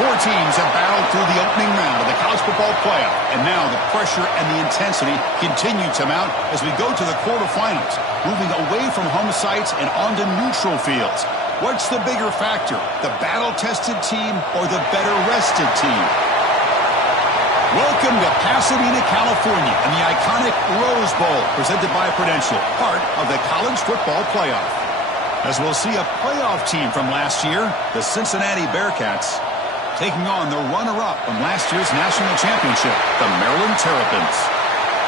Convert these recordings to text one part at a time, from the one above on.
Four teams have battled through the opening round of the college football playoff, and now the pressure and the intensity continue to mount as we go to the quarterfinals, moving away from home sites and onto neutral fields. What's the bigger factor, the battle-tested team or the better-rested team? Welcome to Pasadena, California, and the iconic Rose Bowl, presented by Prudential, part of the college football playoff. As we'll see a playoff team from last year, the Cincinnati Bearcats, taking on the runner-up from last year's national championship, the Maryland Terrapins.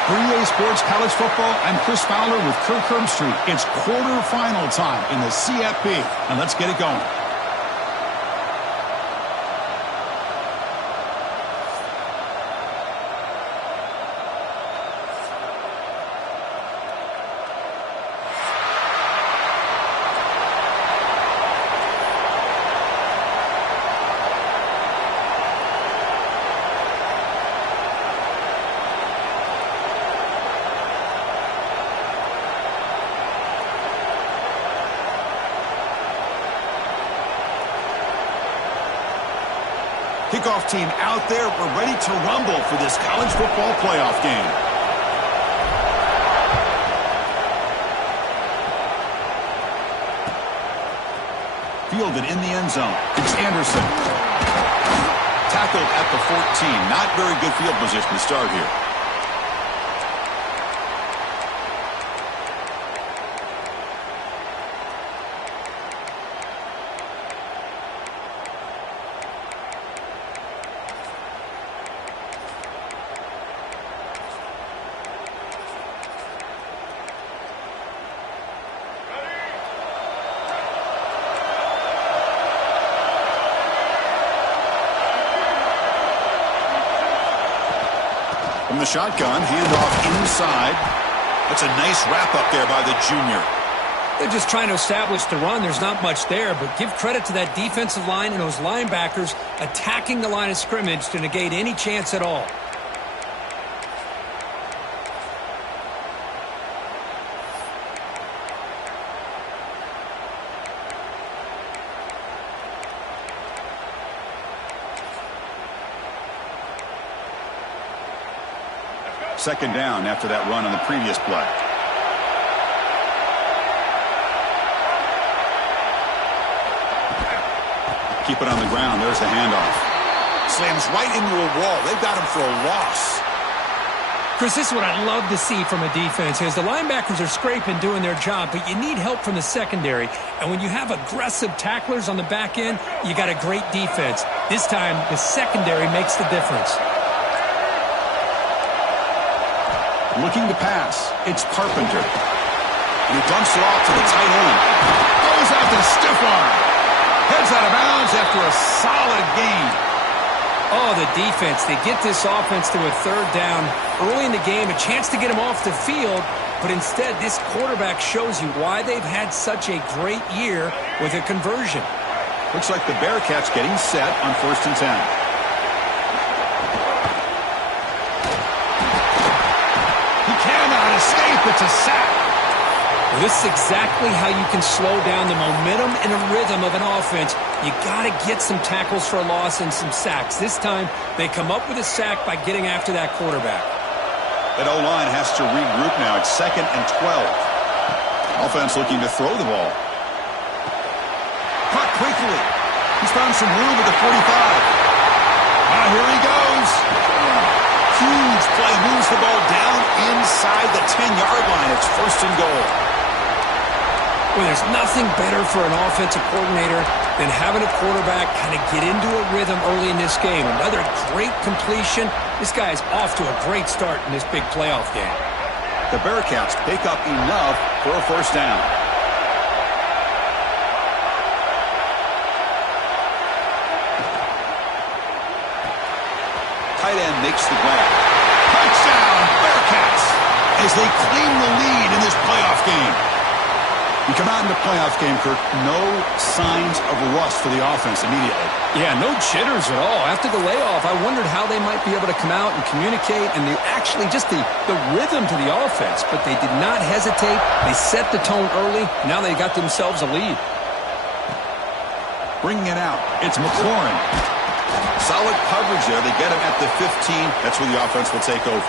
For EA Sports College Football, I'm Chris Fowler with Kirk Herbstreit. It's quarterfinal time in the CFP, and let's get it going. Kickoff team out there. We're ready to rumble for this college football playoff game. Fielded in the end zone. It's Anderson. Tackled at the 14. Not very good field position to start here. From the shotgun, handoff inside. That's a nice wrap up there by the junior. They're just trying to establish the run. There's not much there, but give credit to that defensive line and those linebackers attacking the line of scrimmage to negate any chance at all. Second down after that run on the previous play. Keep it on the ground. There's the handoff. Slams right into a wall. They've got him for a loss. Chris, this is what I love to see from a defense is the linebackers are scraping, doing their job, but you need help from the secondary. And when you have aggressive tacklers on the back end, you got a great defense. This time, the secondary makes the difference. Looking to pass. It's Carpenter. And he dumps it off to the tight end. Goes out to the stiff arm. Heads out of bounds after a solid gain. Oh, the defense. They get this offense to a third down early in the game, a chance to get him off the field, but instead this quarterback shows you why they've had such a great year with a conversion. Looks like the Bearcats getting set on 1st and 10. Escape, it's a sack. Well, this is exactly how you can slow down the momentum and a rhythm of an offense. You got to get some tackles for a loss and some sacks. This time, they come up with a sack by getting after that quarterback. That O-line has to regroup now. It's 2nd and 12. Offense looking to throw the ball. Caught quickly. He's found some room at the 45. Now here he goes. Huge play, moves the ball down inside the 10-yard line. It's 1st and goal. Well, there's nothing better for an offensive coordinator than having a quarterback kind of get into a rhythm early in this game. Another great completion. This guy is off to a great start in this big playoff game. The Bearcats pick up enough for a 1st down. Tight end makes the grab. Touchdown, Bearcats, as they claim the lead in this playoff game. You come out in the playoff game, Kirk, no signs of rust for the offense immediately. Yeah, no jitters at all. After the layoff, I wondered how they might be able to come out and communicate and actually just the rhythm to the offense. But they did not hesitate. They set the tone early. Now they got themselves a lead. Bringing it out, it's McLaurin. Solid coverage there. They get him at the 15. That's where the offense will take over.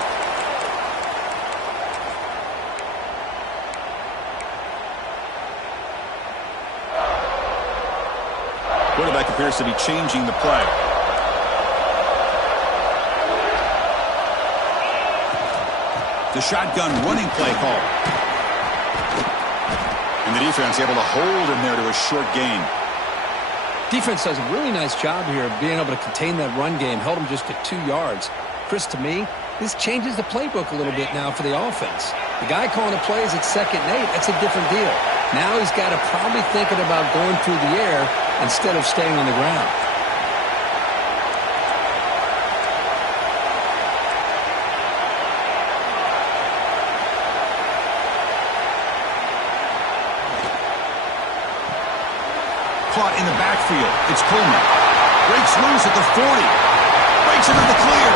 Quarterback appears to be changing the play. The shotgun running play call. And the defense able to hold him there to a short gain. Defense does a really nice job here of being able to contain that run game. Held him just at 2 yards. Chris, to me, this changes the playbook a little bit now for the offense. The guy calling the plays at 2nd and 8, that's a different deal. Now he's got to probably thinking about going through the air instead of staying on the ground. Caught in the backfield. It's Coleman. Breaks loose at the 40. Breaks into the clear.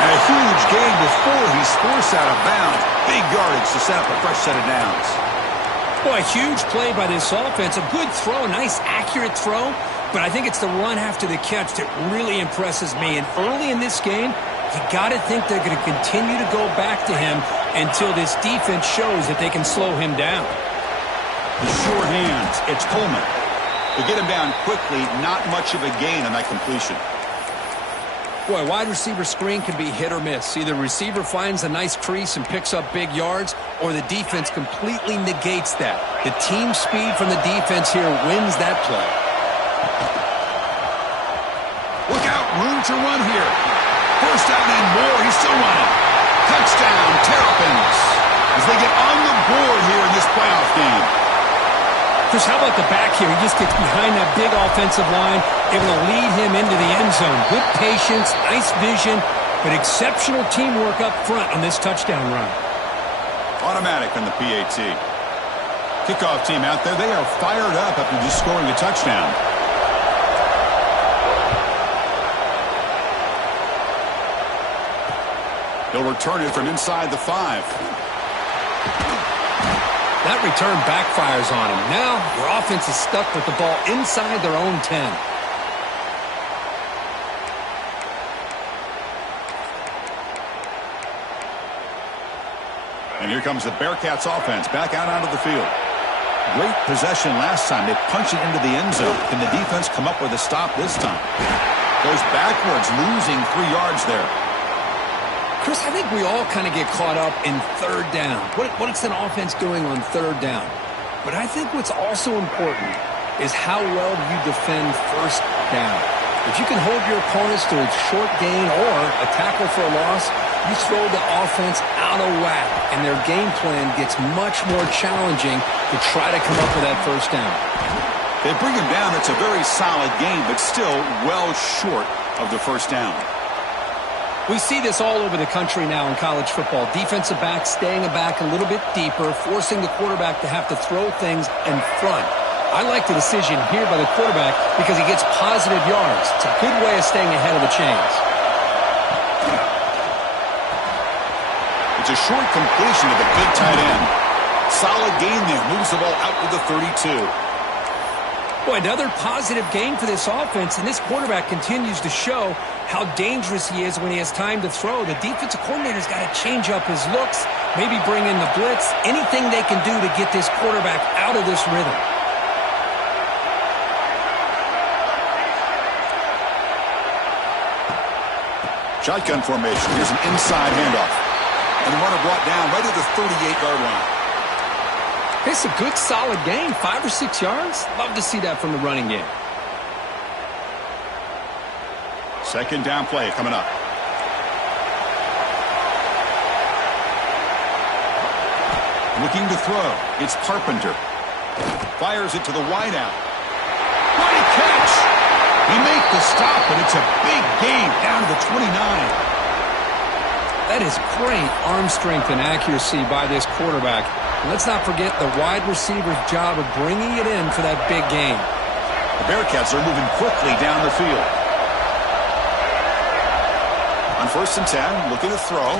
And a huge gain before he's forced out of bounds. Big yardage to set up a fresh set of downs. Boy, a huge play by this offense. A good throw, a nice accurate throw. But I think it's the run after the catch that really impresses me. And early in this game, you got to think they're going to continue to go back to him until this defense shows that they can slow him down. The sure hands. It's Coleman. They get him down quickly. Not much of a gain on that completion. Boy, wide receiver screen can be hit or miss. Either receiver finds a nice crease and picks up big yards, or the defense completely negates that. The team speed from the defense here wins that play. Look out, room to run here. First down and more, he's still running. Touchdown, Terrapins, as they get on the board here in this playoff game. Chris, how about the back here? He just gets behind that big offensive line, able to lead him into the end zone. Good patience, nice vision, but exceptional teamwork up front on this touchdown run. Automatic on the PAT. Kickoff team out there, they are fired up after just scoring a touchdown. He'll return it from inside the 5. That return backfires on him. Now, their offense is stuck with the ball inside their own 10. And here comes the Bearcats offense back out onto the field. Great possession last time. They punched it into the end zone. Can the defense come up with a stop this time? Goes backwards, losing 3 yards there. Chris, I think we all kind of get caught up in 3rd down. What's an offense doing on 3rd down? But I think what's also important is how well you defend 1st down. If you can hold your opponents to a short gain or a tackle for a loss, you throw the offense out of whack, and their game plan gets much more challenging to try to come up with that 1st down. They bring him down. It's a very solid game, but still well short of the 1st down. We see this all over the country now in college football. Defensive backs staying back a little bit deeper, forcing the quarterback to have to throw things in front. I like the decision here by the quarterback because he gets positive yards. It's a good way of staying ahead of the chains. It's a short completion to the big tight end. Solid gain there. Moves the ball out to the 32. Boy, another positive gain for this offense, and this quarterback continues to show how dangerous he is when he has time to throw. The defensive coordinator's got to change up his looks, maybe bring in the blitz, anything they can do to get this quarterback out of this rhythm. Shotgun formation. Here's an inside handoff. And the runner brought down right at the 38-yard line. It's a good, solid game, 5 or 6 yards. Love to see that from the running game. 2nd down play coming up. Looking to throw. It's Carpenter. Fires it to the wideout. Great catch. He makes the stop, but it's a big gain down to the 29. That is great arm strength and accuracy by this quarterback. And let's not forget the wide receiver's job of bringing it in for that big gain. The Bearcats are moving quickly down the field. On 1st and 10, looking to throw.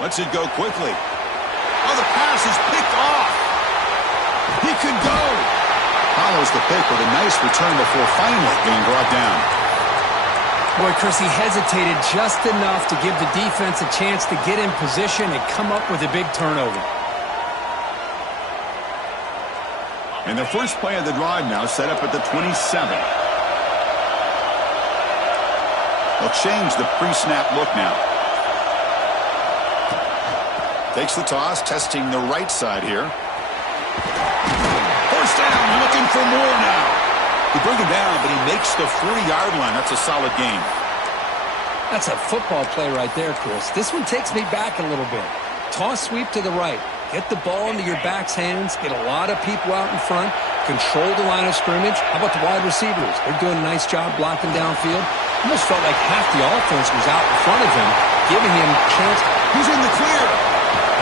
Lets it go quickly. Oh, the pass is picked off. He could go. Follows the pick with a nice return before finally being brought down. Boy, Chris, he hesitated just enough to give the defense a chance to get in position and come up with a big turnover. And the first play of the drive now set up at the 27. They'll change the pre-snap look now. Takes the toss, testing the right side here. First down, looking for more now. He bring him down, but he makes the 40-yard line. That's a solid gain. That's a football play right there, Chris. This one takes me back a little bit. Toss sweep to the right. Get the ball into your back's hands. Get a lot of people out in front. Control the line of scrimmage. How about the wide receivers? They're doing a nice job blocking downfield. Almost felt like half the offense was out in front of him, giving him a chance. He's in the clear.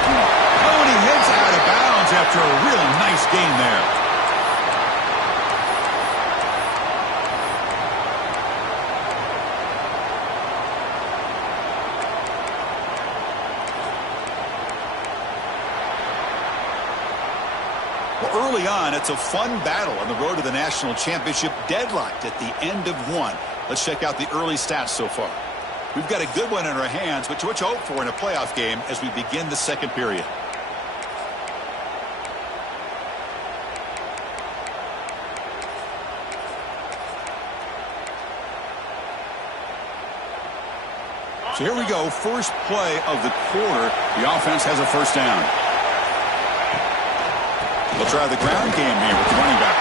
Oh, and he heads out of bounds after a real nice gain there. Early on, it's a fun battle on the road to the national championship, deadlocked at the end of one. Let's check out the early stats so far. We've got a good one in our hands, but what you hope for in a playoff game as we begin the second period. So here we go, first play of the quarter. The offense has a first down. They'll try the ground game here with the running back.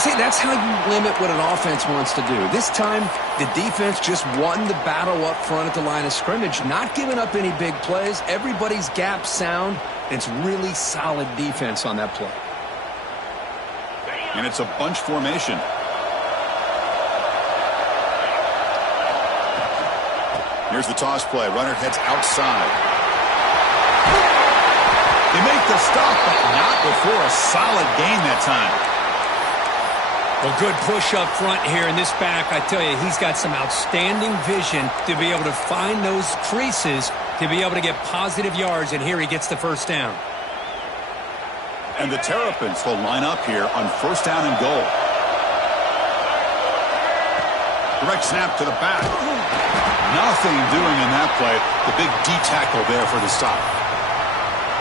See, that's how you limit what an offense wants to do. This time, the defense just won the battle up front at the line of scrimmage, not giving up any big plays. Everybody's gap sound. It's really solid defense on that play. And it's a bunch formation. Here's the toss play. Runner heads outside. They make the stop, but not before a solid gain that time. Well, good push up front here in this back. I tell you, he's got some outstanding vision to be able to find those creases, to be able to get positive yards, and here he gets the first down. And the Terrapins will line up here on first down and goal. Direct snap to the back. Nothing doing in that play. The big D tackle there for the stop.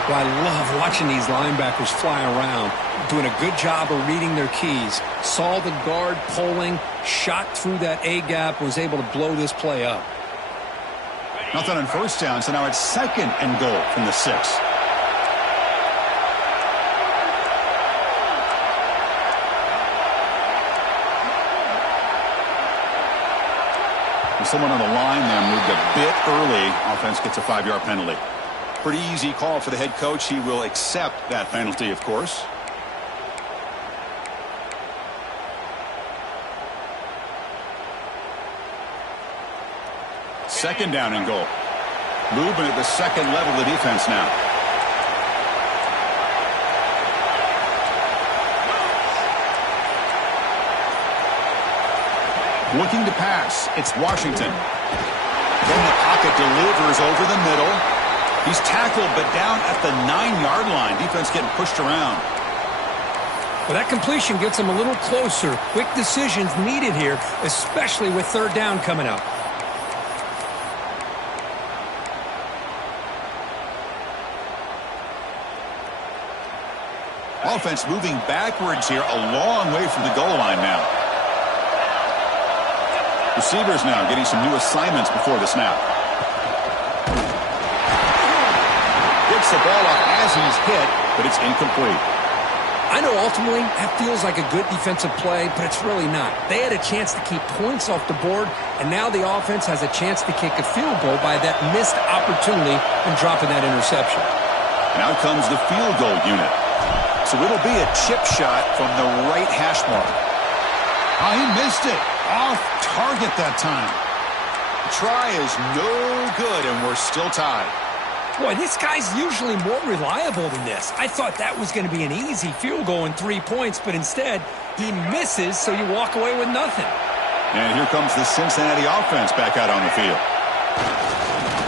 Well, I love watching these linebackers fly around, doing a good job of reading their keys. Saw the guard pulling, shot through that A-gap, was able to blow this play up. Nothing on first down, so now it's second and goal from the 6. With someone on the line there moved a bit early. Offense gets a 5-yard penalty. Pretty easy call for the head coach. He will accept that penalty, of course. Second down and goal. Movement at the second level of the defense now. Looking to pass. It's Washington. Then the pocket delivers over the middle. He's tackled, but down at the 9-yard line. Defense getting pushed around. Well, that completion gets him a little closer. Quick decisions needed here, especially with third down coming up. Offense moving backwards here, a long way from the goal line now. Receivers now getting some new assignments before the snap. Gets the ball up as he's hit, but it's incomplete. I know ultimately that feels like a good defensive play, but it's really not. They had a chance to keep points off the board, and now the offense has a chance to kick a field goal by that missed opportunity and dropping that interception. And out comes the field goal unit. So it'll be a chip shot from the right hash mark. Oh, he missed it. Off target that time. The try is no good, and we're still tied. Boy, this guy's usually more reliable than this. I thought that was going to be an easy field goal and 3 points, but instead, he misses, so you walk away with nothing. And here comes the Cincinnati offense back out on the field.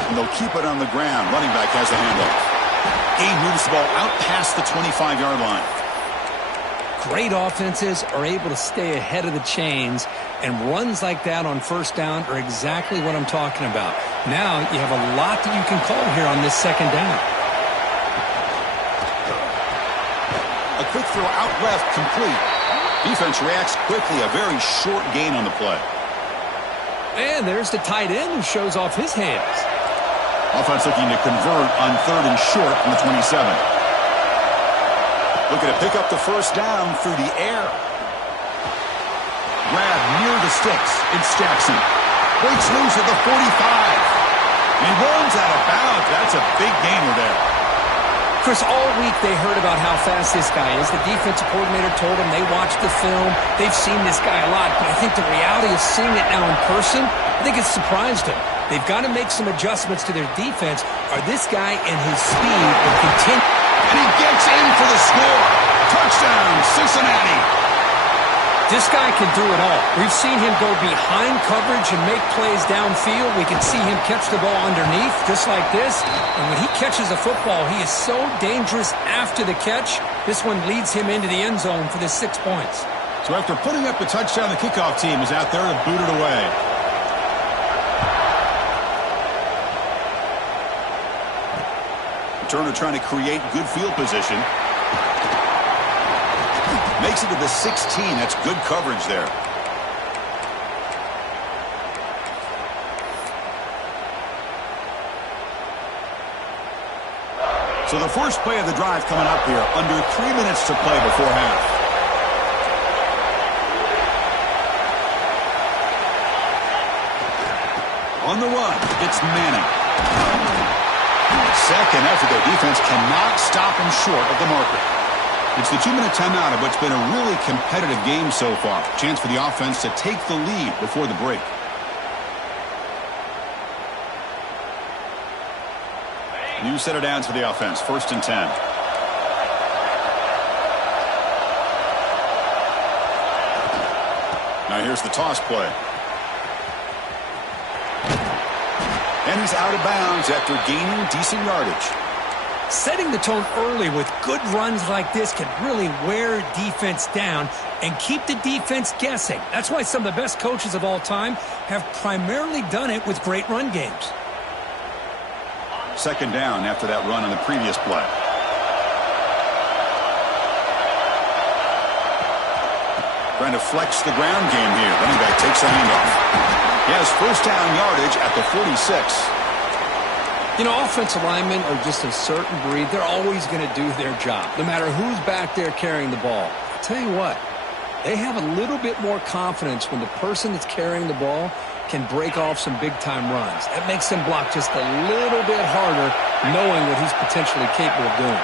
And they'll keep it on the ground. Running back has a handoff. He moves the ball out past the 25-yard line. Great offenses are able to stay ahead of the chains And runs like that on first down are exactly what I'm talking about. Now you have a lot that you can call here on this second down. A quick throw out left, complete. Defense reacts quickly, a very short gain on the play. And there's the tight end who shows off his hands. Offense looking to convert on 3rd and short from the 27. Looking to pick up the first down through the air. Grab near the sticks. It's Jackson. Breaks loose at the 45. He runs out of bounds. That's a big gainer there. Chris, all week they heard about how fast this guy is. The defensive coordinator told them they watched the film. They've seen this guy a lot, but I think the reality of seeing it now in person, I think it's surprised them. They've got to make some adjustments to their defense, or this guy and his speed will continue. And he gets in for the score. Touchdown, Cincinnati. This guy can do it all. We've seen him go behind coverage and make plays downfield. We can see him catch the ball underneath, just like this. And when he catches the football, he is so dangerous after the catch. This one leads him into the end zone for the 6 points. So after putting up the touchdown, the kickoff team is out there to boot it away. Turner trying to create good field position. Makes it to the 16. That's good coverage there. So the first play of the drive coming up here. Under 3 minutes to play before half. On the run, it's Manning. Second effort, their defense cannot stop him short of the marker. It's the 2-minute timeout of what's been a really competitive game so far. Chance for the offense to take the lead before the break. New set of downs for the offense. 1st and 10. Now here's the toss play. And he's out of bounds after gaining decent yardage. Setting the tone early with good runs like this can really wear defense down and keep the defense guessing. That's why some of the best coaches of all time have primarily done it with great run games. 2nd down after that run on the previous play. Trying to flex the ground game here. Running back takes the handoff. He has 1st down yardage at the 46. You know, offensive linemen are just a certain breed. They're always going to do their job, no matter who's back there carrying the ball. I'll tell you what, they have a little bit more confidence when the person that's carrying the ball can break off some big-time runs. That makes them block just a little bit harder, knowing what he's potentially capable of doing.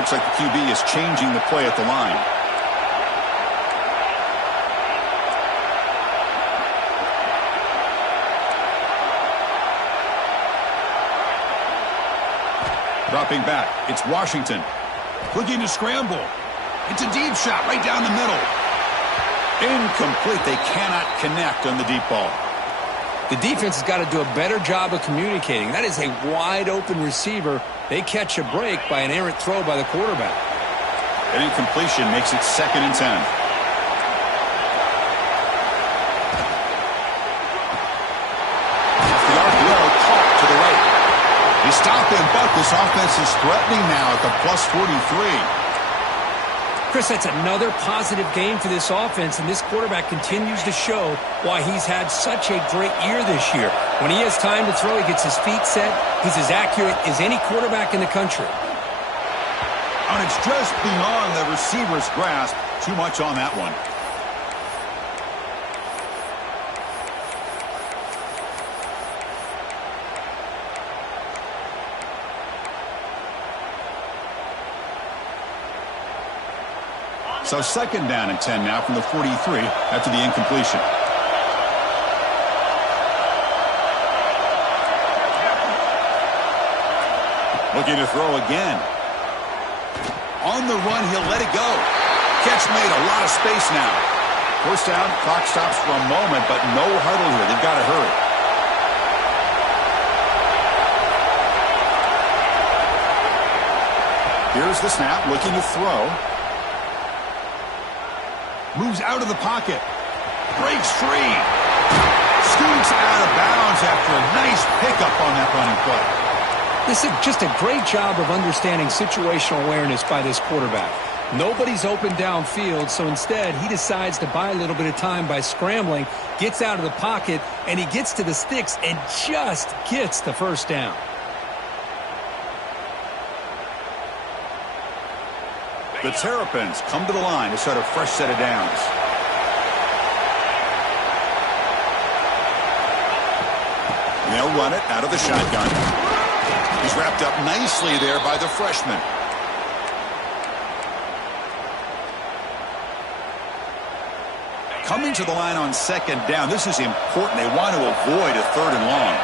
Looks like the QB is changing the play at the line. Dropping back, it's Washington. Looking to scramble. It's a deep shot right down the middle. Incomplete. They cannot connect on the deep ball. The defense has got to do a better job of communicating. That is a wide-open receiver. They catch a break by an errant throw by the quarterback. An incompletion makes it 2nd and 10. Off the RPO, caught to the right. He stopped him, but this offense is threatening now at the plus 43. Chris, that's another positive game for this offense, and this quarterback continues to show why he's had such a great year this year. When he has time to throw, he gets his feet set. He's as accurate as any quarterback in the country. And it's just beyond the receiver's grasp. Too much on that one. So 2nd down and 10 now from the 43 after the incompletion. Looking to throw again. On the run, he'll let it go. Catch made, a lot of space now. 1st down, clock stops for a moment, but no huddle here. They've got to hurry. Here's the snap, looking to throw. Moves out of the pocket. Breaks free. Scoots out of bounds after a nice pickup on that running play. This is just a great job of understanding situational awareness by this quarterback. Nobody's open downfield, so instead he decides to buy a little bit of time by scrambling, gets out of the pocket, and he gets to the sticks and just gets the first down. The Terrapins come to the line to start a fresh set of downs. They'll run it out of the shotgun. He's wrapped up nicely there by the freshman. Coming to the line on second down. This is important. They want to avoid a third and long.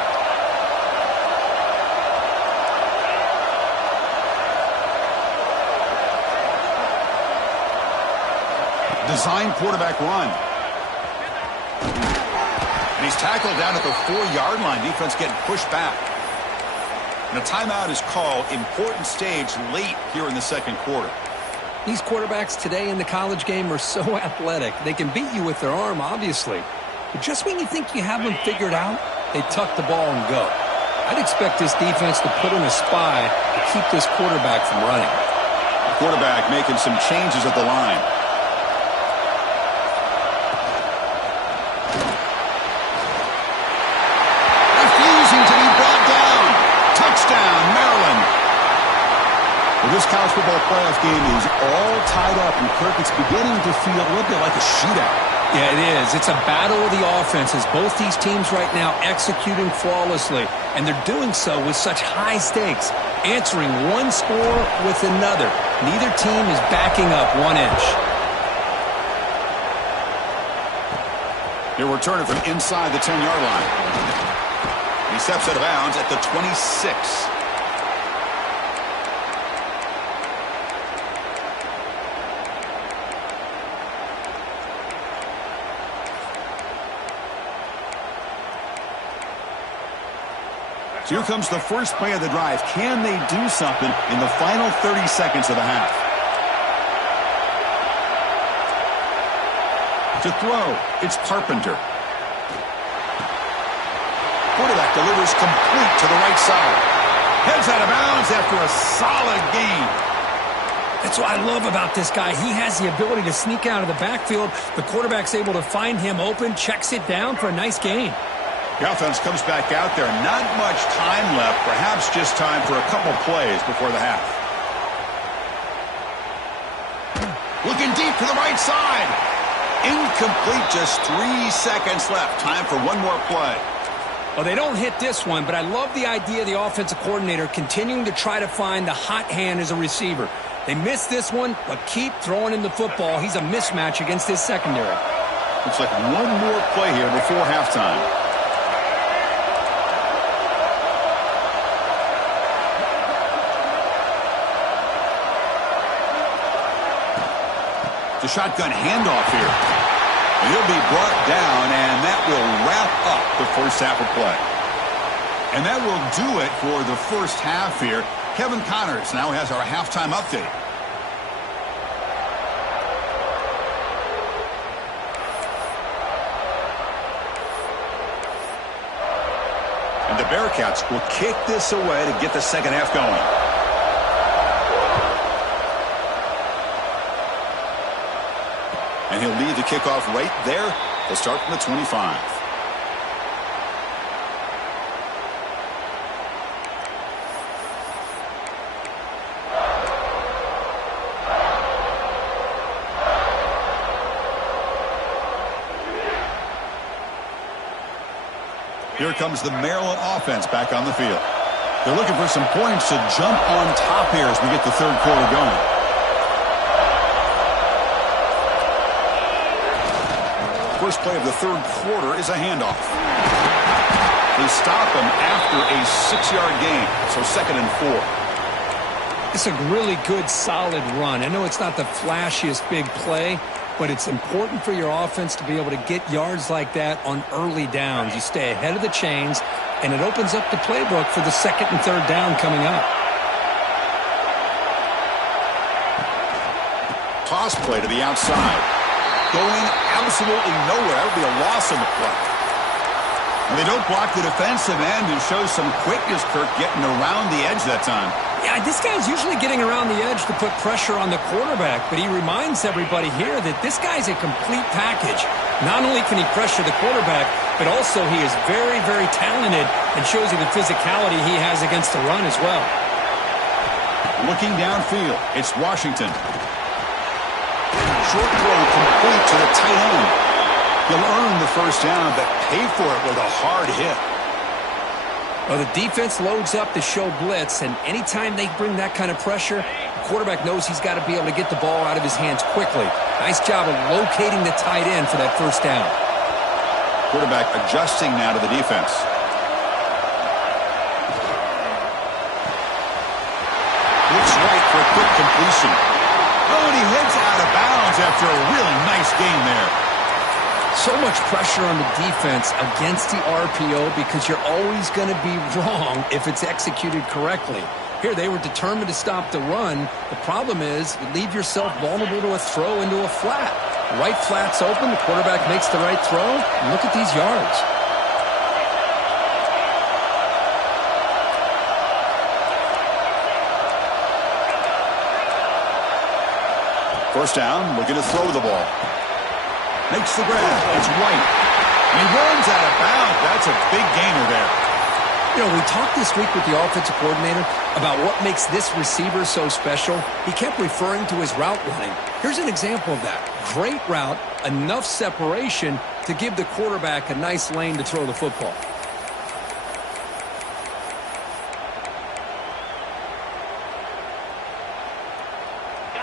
Design quarterback run. And he's tackled down at the 4-yard line. Defense getting pushed back. And a timeout is called. Important stage late here in the second quarter. These quarterbacks today in the college game are so athletic. They can beat you with their arm, obviously. But just when you think you have them figured out, they tuck the ball and go. I'd expect this defense to put in a spy to keep this quarterback from running. The quarterback making some changes at the line. Refusing to be brought down. Touchdown, Maryland. Well, this college football playoff game is all tied up, and Kirk, it's beginning to feel a little bit like a shootout. Yeah, it is. It's a battle of the offenses. Both these teams right now executing flawlessly, and they're doing so with such high stakes, answering one score with another. Neither team is backing up 1 inch. They're returning from inside the 10-yard line. He steps out of bounds at the 26. So here comes the first play of the drive. Can they do something in the final 30 seconds of the half? To throw, it's Carpenter. Quarterback delivers complete to the right side. Heads out of bounds after a solid gain. That's what I love about this guy. He has the ability to sneak out of the backfield. The quarterback's able to find him open, checks it down for a nice gain. The offense comes back out there. Not much time left. Perhaps just time for a couple plays before the half. Looking deep to the right side. Incomplete. Just 3 seconds left. Time for one more play. Well, they don't hit this one, but I love the idea of the offensive coordinator continuing to try to find the hot hand as a receiver. They missed this one, but keep throwing him the football. He's a mismatch against his secondary. Looks like one more play here before halftime. The shotgun handoff here. And he'll be brought down, and that will wrap up the first half of play. And that will do it for the first half here. Kevin Connors now has our halftime update. And the Bearcats will kick this away to get the second half going. And he'll lead the kickoff right there. They'll start from the 25. Here comes the Maryland offense back on the field. They're looking for some points to jump on top here as we get the third quarter going. First play of the third quarter is a handoff. They stop him after a 6-yard gain, so 2nd and 4. It's a really good, solid run. I know it's not the flashiest big play, but it's important for your offense to be able to get yards like that on early downs. You stay ahead of the chains, and it opens up the playbook for the 2nd and 3rd down coming up. Toss play to the outside. going absolutely nowhere. That would be a loss on the play. And they don't block the defensive end, who shows some quickness, Kirk, getting around the edge that time. Yeah, this guy's usually getting around the edge to put pressure on the quarterback, but he reminds everybody here that this guy's a complete package. Not only can he pressure the quarterback, but also he is very, very talented and shows you the physicality he has against the run as well. Looking downfield, it's Washington. Short throw complete to the tight end. He'll earn the first down, but pay for it with a hard hit. Well, the defense loads up to show blitz, and anytime they bring that kind of pressure, the quarterback knows he's got to be able to get the ball out of his hands quickly. Nice job of locating the tight end for that first down. Quarterback adjusting now to the defense. Looks right for a quick completion. Oh, and he heads out of bounds after a really nice game there. So much pressure on the defense against the RPO because you're always going to be wrong if it's executed correctly. Here, they were determined to stop the run. The problem is you leave yourself vulnerable to a throw into a flat. The right flat's open, the quarterback makes the right throw, and look at these yards. First down, looking to throw the ball. Makes the grab. It's White. And he runs out of bounds. That's a big gainer there. You know, we talked this week with the offensive coordinator about what makes this receiver so special. He kept referring to his route running. Here's an example of that. Great route, enough separation to give the quarterback a nice lane to throw the football.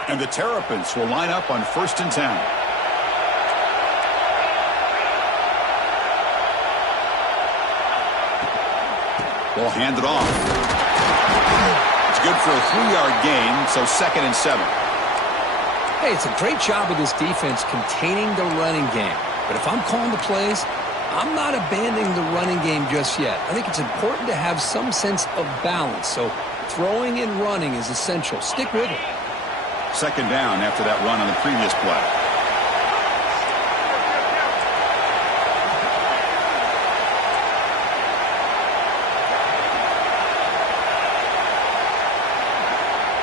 And the Terrapins will line up on 1st and 10. Ball handed off. It's good for a 3-yard gain, so 2nd and 7. Hey, it's a great job of this defense containing the running game. But if I'm calling the plays, I'm not abandoning the running game just yet. I think it's important to have some sense of balance. So throwing and running is essential. Stick with it. 2nd down after that run on the previous play.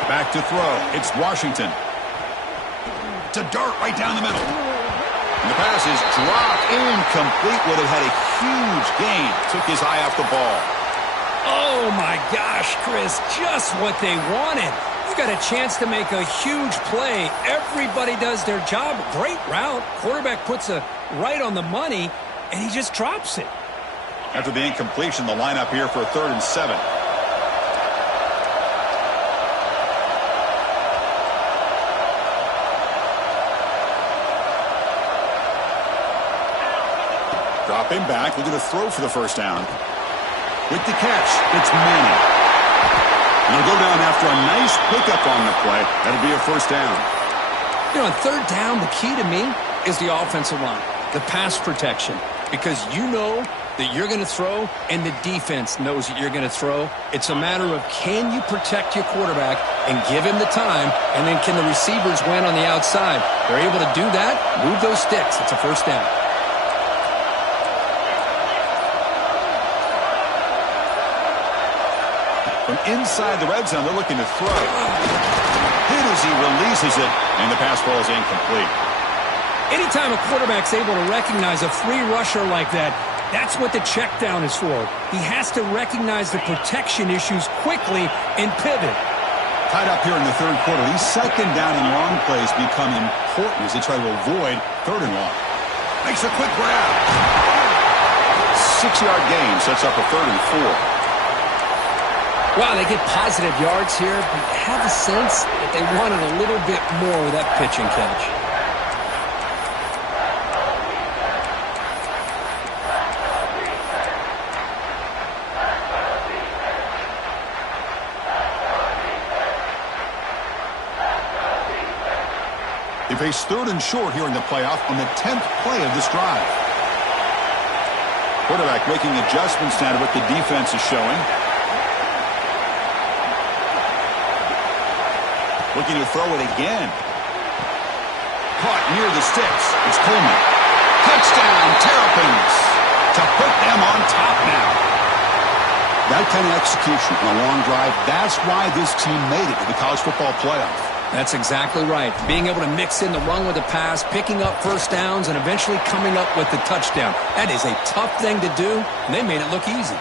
Back to throw. It's Washington. To dart right down the middle. And the pass is dropped incomplete. Would have had a huge gain. Took his eye off the ball. Oh, my gosh, Chris. Just what they wanted. You got a chance to make a huge play. Everybody does their job. Great route. Quarterback puts it right on the money, and he just drops it. After the incompletion, the lineup here for 3rd and 7. Dropping back, looking to throw for the first down. With the catch, it's Manning. And he'll go down after a nice pickup on the play. That'll be a first down. You know, on 3rd down, the key to me is the offensive line, the pass protection, because you know that you're going to throw and the defense knows that you're going to throw. It's a matter of can you protect your quarterback and give him the time, and then can the receivers win on the outside? They're able to do that, move those sticks. It's a first down. From inside the red zone, they're looking to throw. Hit as he releases it, and the pass ball is incomplete. Anytime a quarterback's able to recognize a free rusher like that, that's what the check down is for. He has to recognize the protection issues quickly and pivot. Tied up here in the 3rd quarter. These 2nd down and long plays become important as they try to avoid 3rd and long. Makes a quick grab. 6-yard gain sets up a 3rd and 4. Wow, they get positive yards here, but you have a sense that they wanted a little bit more with that pitch and catch. They face 3rd and short here in the playoff on the 10th play of this drive. Quarterback making adjustments now to what the defense is showing. Looking to throw it again. caught near the sticks. It's Coleman. Touchdown, Terrapins, to put them on top now. That kind of execution on a long drive, that's why this team made it to the college football playoff. That's exactly right. Being able to mix in the run with the pass, picking up first downs, and eventually coming up with the touchdown. That is a tough thing to do, and they made it look easy.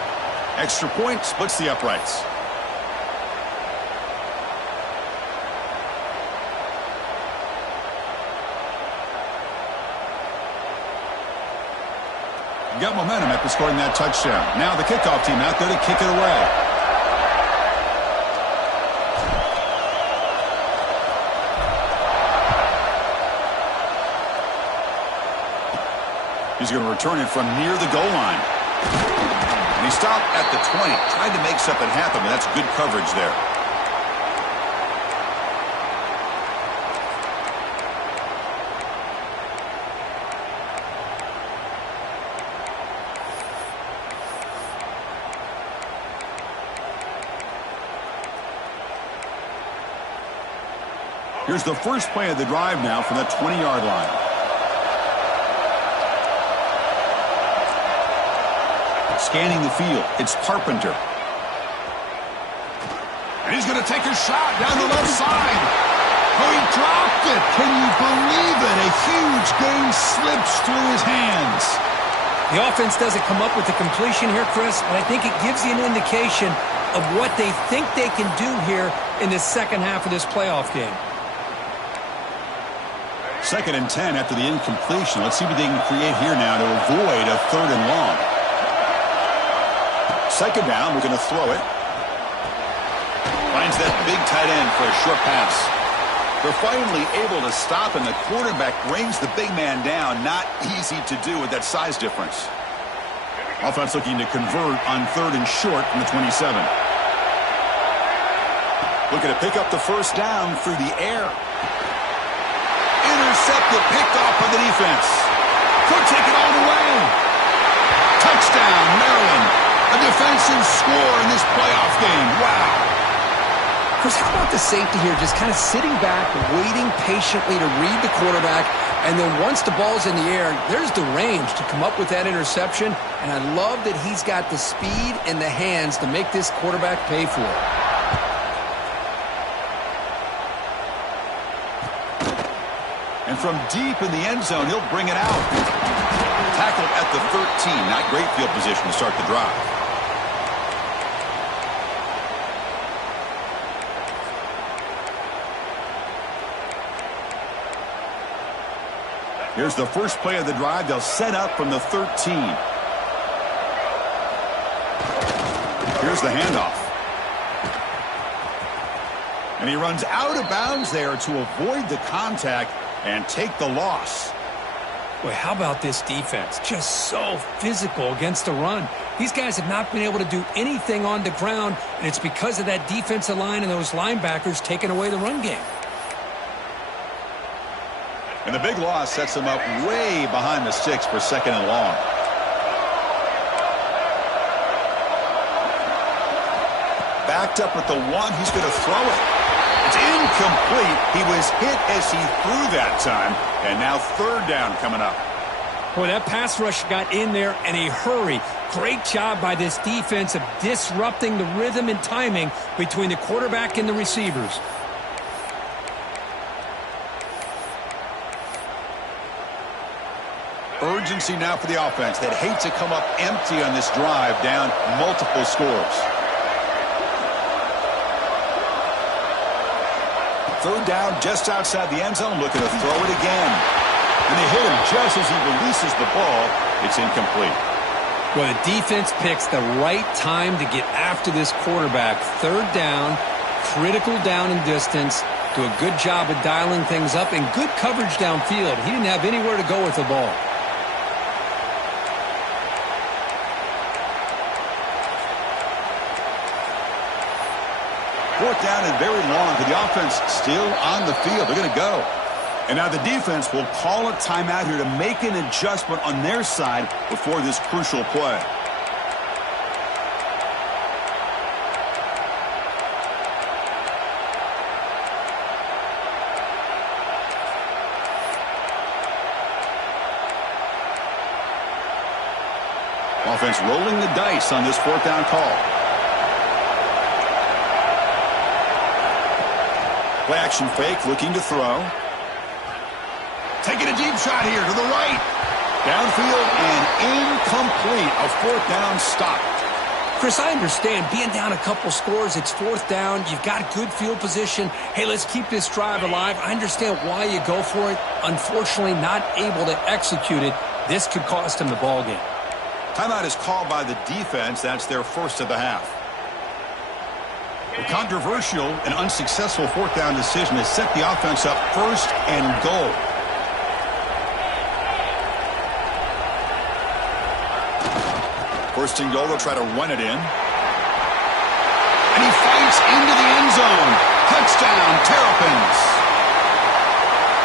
Extra point splits the uprights. Got momentum after scoring that touchdown. Now the kickoff team out there to kick it away. He's going to return it from near the goal line. And he stopped at the 20. Tried to make something happen, but that's good coverage there. Here's the first play of the drive now from the 20-yard line. Scanning the field, it's Carpenter. And he's going to take a shot down the left side. Oh, he dropped it. Can you believe it? A huge gain slips through his hands. The offense doesn't come up with the completion here, Chris, but I think it gives you an indication of what they think they can do here in the second half of this playoff game. 2nd and 10 after the incompletion. Let's see what they can create here now to avoid a 3rd and long. 2nd down, we're going to throw it. Finds that big tight end for a short pass. They're finally able to stop, and the quarterback brings the big man down. Not easy to do with that size difference. Offense looking to convert on 3rd and short from the 27. Looking to pick up the first down through the air. Intercepted, picked off by the defense. Could take it all the way. Touchdown, Maryland. A defensive score in this playoff game. Wow. Chris, how about the safety here just kind of sitting back, waiting patiently to read the quarterback, and then once the ball's in the air, there's the range to come up with that interception, and I love that he's got the speed and the hands to make this quarterback pay for it. And from deep in the end zone, he'll bring it out. Tackled at the 13. Not great field position to start the drive. Here's the first play of the drive. They'll set up from the 13. Here's the handoff. And he runs out of bounds there to avoid the contact and take the loss. Boy, how about this defense? Just so physical against the run. These guys have not been able to do anything on the ground, and it's because of that defensive line and those linebackers taking away the run game. And the big loss sets them up way behind the 6 for 2nd and long. Backed up at the 1, he's going to throw it. It's incomplete. He was hit as he threw that time. And now 3rd down coming up. Boy, that pass rush got in there in a hurry. Great job by this defense of disrupting the rhythm and timing between the quarterback and the receivers. Urgency now for the offense. They'd hate to come up empty on this drive, down multiple scores. 3rd down just outside the end zone, looking to throw it again. And they hit him just as he releases the ball. It's incomplete. Well, the defense picks the right time to get after this quarterback. 3rd down, critical down and distance. Do a good job of dialing things up and good coverage downfield. He didn't have anywhere to go with the ball. 4th down and very long, but the offense still on the field. They're going to go. And now the defense will call a timeout here to make an adjustment on their side before this crucial play. Offense rolling the dice on this fourth down call. Play action fake, looking to throw. Taking a deep shot here to the right. Downfield and incomplete. A fourth down stop. Chris, I understand being down a couple scores, it's fourth down, you've got good field position. Hey, let's keep this drive alive. I understand why you go for it. Unfortunately, not able to execute it. This could cost him the ball game. Timeout is called by the defense. That's their first of the half. The controversial and unsuccessful fourth down decision has set the offense up first and goal. First and goal, they'll try to run it in. And he fights into the end zone. Touchdown, Terrapins.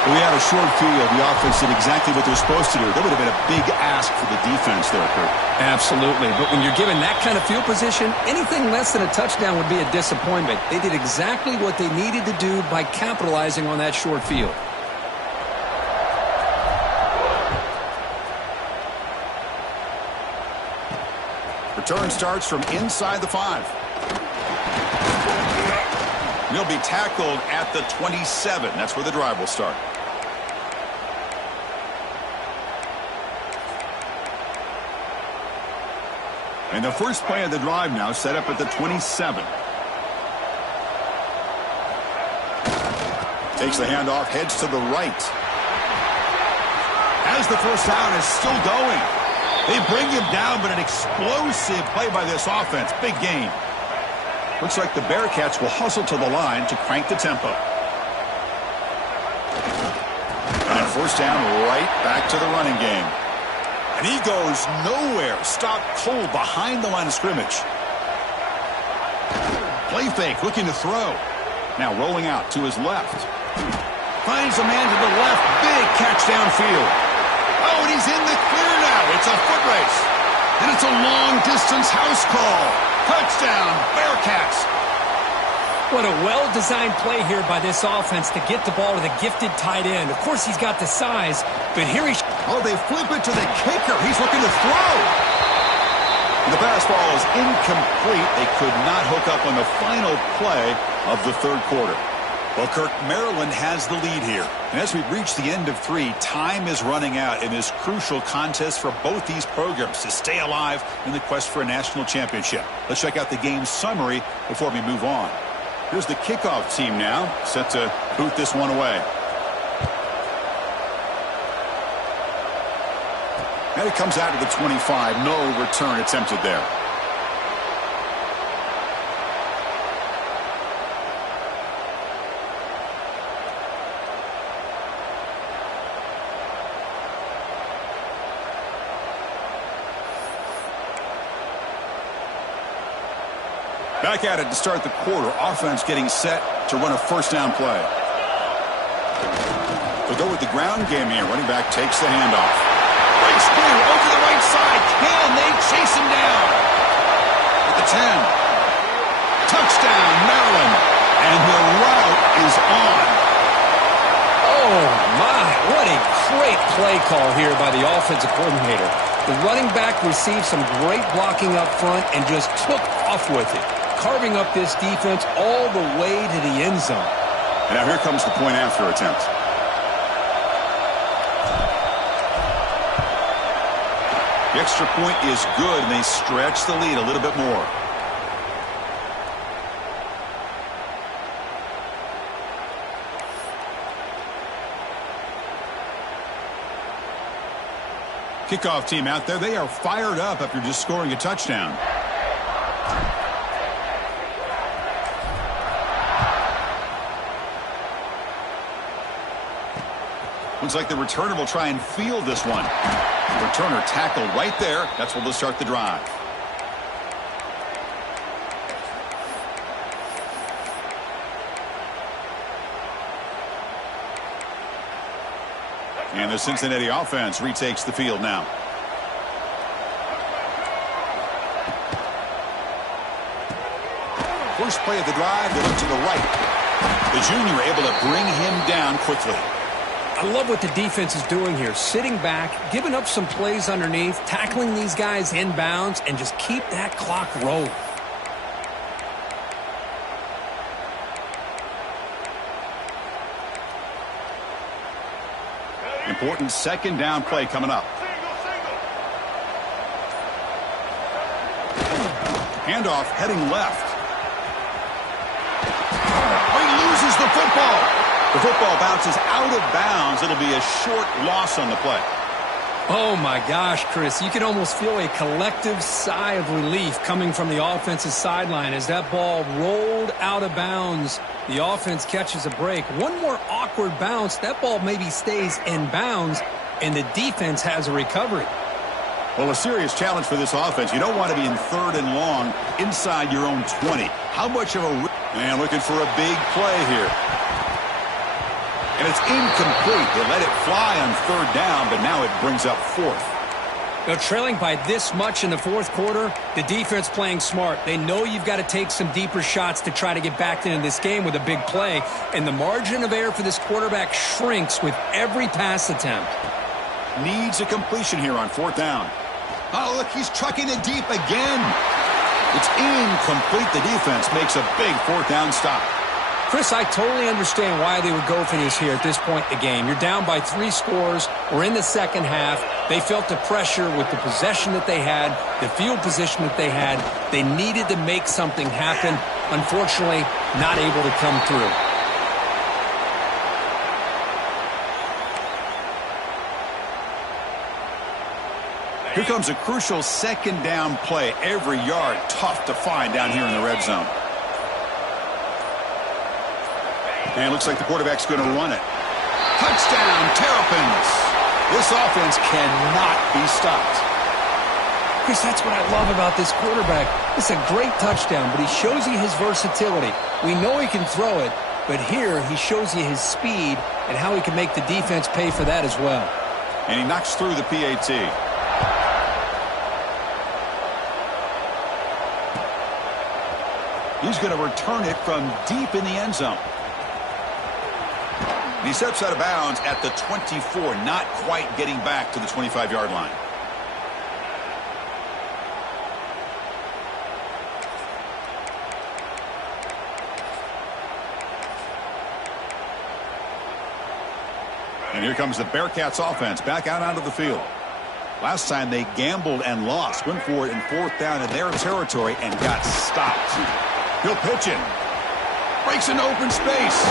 We had a short field. The offense did exactly what they're supposed to do. That would have been a big ask for the defense there, Kurt. Absolutely. But when you're given that kind of field position, anything less than a touchdown would be a disappointment. They did exactly what they needed to do by capitalizing on that short field. Return starts from inside the 5. He'll be tackled at the 27. That's where the drive will start. And the first play of the drive now set up at the 27. Takes the handoff, heads to the right. As the first down is still going. They bring him down, but an explosive play by this offense. Big gain. Looks like the Bearcats will hustle to the line to crank the tempo. And first down, right back to the running game. And he goes nowhere. Stopped cold behind the line of scrimmage. Play fake, looking to throw. Now rolling out to his left. Finds a man to the left. Big catch downfield. Oh, and he's in the clear now. It's a foot race. And it's a long-distance house call. Touchdown, Bearcats. What a well-designed play here by this offense to get the ball to the gifted tight end. Of course, he's got the size, but here he... Oh, they flip it to the kicker. He's looking to throw. The pass ball is incomplete. They could not hook up on the final play of the third quarter. Well, Kirk, Maryland has the lead here. And as we reach the end of 3, time is running out in this crucial contest for both these programs to stay alive in the quest for a national championship. Let's check out the game summary before we move on. Here's the kickoff team now, set to boot this one away. And it comes out to the 25. No return attempted there. Back at it to start the quarter. Offense getting set to run a first down play. They'll go with the ground game here. Running back takes the handoff. Breaks through over the right side. Can they chase him down? At the 10. Touchdown, Maryland. And the route is on. Oh, my. What a great play call here by the offensive coordinator. The running back received some great blocking up front and just took off with it, carving up this defense all the way to the end zone. And now here comes the point after attempt. The extra point is good, and they stretch the lead a little bit more. Kickoff team out there, they are fired up after just scoring a touchdown. Looks like the returner will try and field this one. The returner tackled right there. That's where they'll start the drive. And the Cincinnati offense retakes the field now. First play of the drive, they look to the right. The junior able to bring him down quickly. I love what the defense is doing here. Sitting back, giving up some plays underneath, tackling these guys inbounds, and just keep that clock rolling. Important second down play coming up. Handoff heading left. Oh, he loses the football. The football bounces out of bounds. It'll be a short loss on the play. Oh, my gosh, Chris. You can almost feel a collective sigh of relief coming from the offensive sideline as that ball rolled out of bounds. The offense catches a break. One more awkward bounce. That ball maybe stays in bounds, and the defense has a recovery. Well, a serious challenge for this offense. You don't want to be in 3rd and long inside your own 20. How much of a... Man, looking for a big play here. And it's incomplete. They let it fly on 3rd down, but now it brings up 4th. Now, trailing by this much in the 4th quarter, the defense playing smart. They know you've got to take some deeper shots to try to get back into this game with a big play. And the margin of error for this quarterback shrinks with every pass attempt. Needs a completion here on 4th down. Oh, look, he's trucking it deep again. It's incomplete. The defense makes a big 4th down stop. Chris, I totally understand why they would go for this here at this point in the game. You're down by 3 scores. We're in the second half. They felt the pressure with the possession that they had, the field position that they had. They needed to make something happen. Unfortunately, not able to come through. Here comes a crucial second down play. Every yard tough to find down here in the red zone. And it looks like the quarterback's going to run it. Touchdown, Terrapins. This offense cannot be stopped. Chris, that's what I love about this quarterback. It's a great touchdown, but he shows you his versatility. We know he can throw it, but here he shows you his speed and how he can make the defense pay for that as well. And he knocks through the PAT. He's going to return it from deep in the end zone. He steps out of bounds at the 24, not quite getting back to the 25-yard line. And here comes the Bearcats offense back out onto the field. Last time they gambled and lost. Went for it in 4th down in their territory and got stopped. He'll pitch it. Breaks into open space.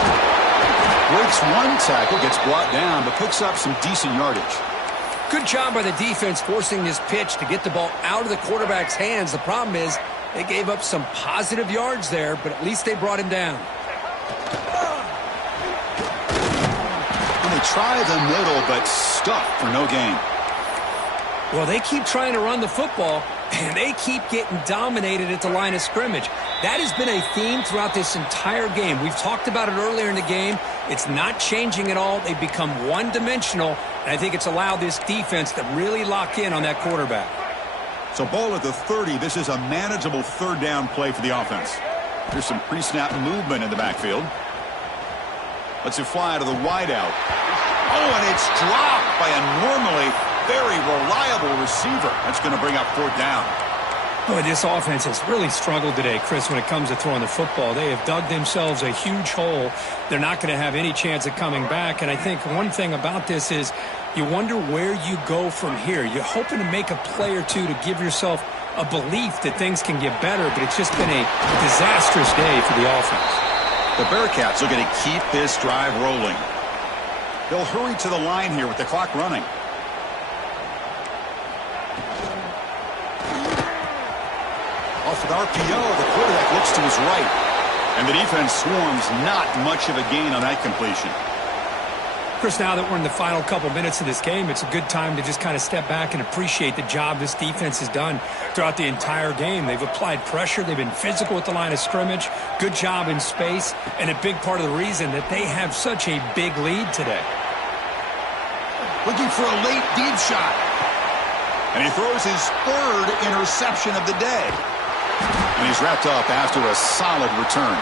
Breaks one tackle, gets brought down, but picks up some decent yardage. Good job by the defense forcing this pitch to get the ball out of the quarterback's hands. The problem is they gave up some positive yards there, but at least they brought him down. And they try the middle, but stuck for no gain. Well, they keep trying to run the football, and they keep getting dominated at the line of scrimmage. That has been a theme throughout this entire game. We've talked about it earlier in the game. It's not changing at all. They've become one-dimensional, and I think it's allowed this defense to really lock in on that quarterback. So ball at the 30. This is a manageable 3rd down play for the offense. There's some pre-snap movement in the backfield. Lets it fly to the wideout. Oh, and it's dropped by a normally very reliable receiver. That's going to bring up 4th down. Boy, this offense has really struggled today, Chris, when it comes to throwing the football. They have dug themselves a huge hole. They're not going to have any chance of coming back. And I think one thing about this is you wonder where you go from here. You're hoping to make a play or two to give yourself a belief that things can get better, but it's just been a disastrous day for the offense. The Bearcats are going to keep this drive rolling. They'll hurry to the line here with the clock running. Off with RPO, the quarterback looks to his right. And the defense swarms, not much of a gain on that completion. Chris, now that we're in the final couple minutes of this game, it's a good time to just kind of step back and appreciate the job this defense has done throughout the entire game. They've applied pressure. They've been physical at the line of scrimmage. Good job in space. And a big part of the reason that they have such a big lead today. Looking for a late deep shot. And he throws his 3rd interception of the day. And he's wrapped up after a solid return.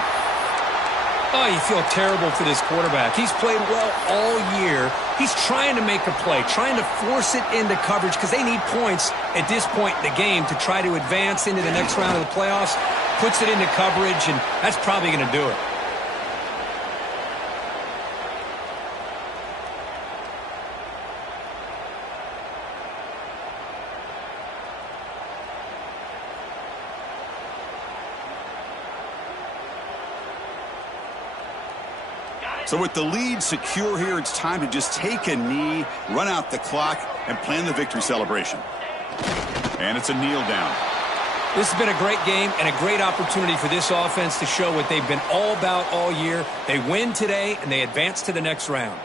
Oh, you feel terrible for this quarterback. He's played well all year. He's trying to make a play, trying to force it into coverage because they need points at this point in the game to try to advance into the next round of the playoffs. Puts it into coverage, and that's probably going to do it. So with the lead secure here, it's time to just take a knee, run out the clock, and plan the victory celebration. And it's a kneel down. This has been a great game and a great opportunity for this offense to show what they've been all about all year. They win today, and they advance to the next round.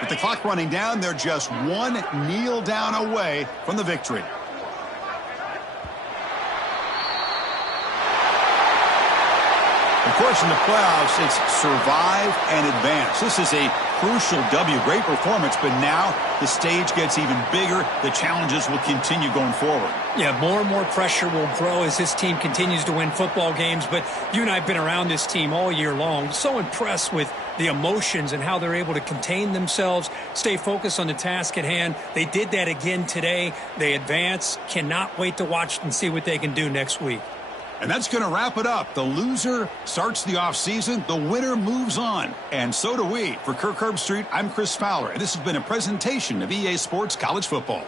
With the clock running down, they're just one kneel down away from the victory. Of course, in the playoffs, it's survive and advance. This is a crucial W. Great performance, but now the stage gets even bigger. The challenges will continue going forward. Yeah, more and more pressure will grow as this team continues to win football games. But you and I have been around this team all year long. So impressed with the emotions and how they're able to contain themselves, stay focused on the task at hand. They did that again today. They advance. Cannot wait to watch and see what they can do next week. And that's going to wrap it up. The loser starts the offseason. The winner moves on. And so do we. For Kirk Herbstreit, I'm Chris Fowler. And this has been a presentation of EA Sports College Football.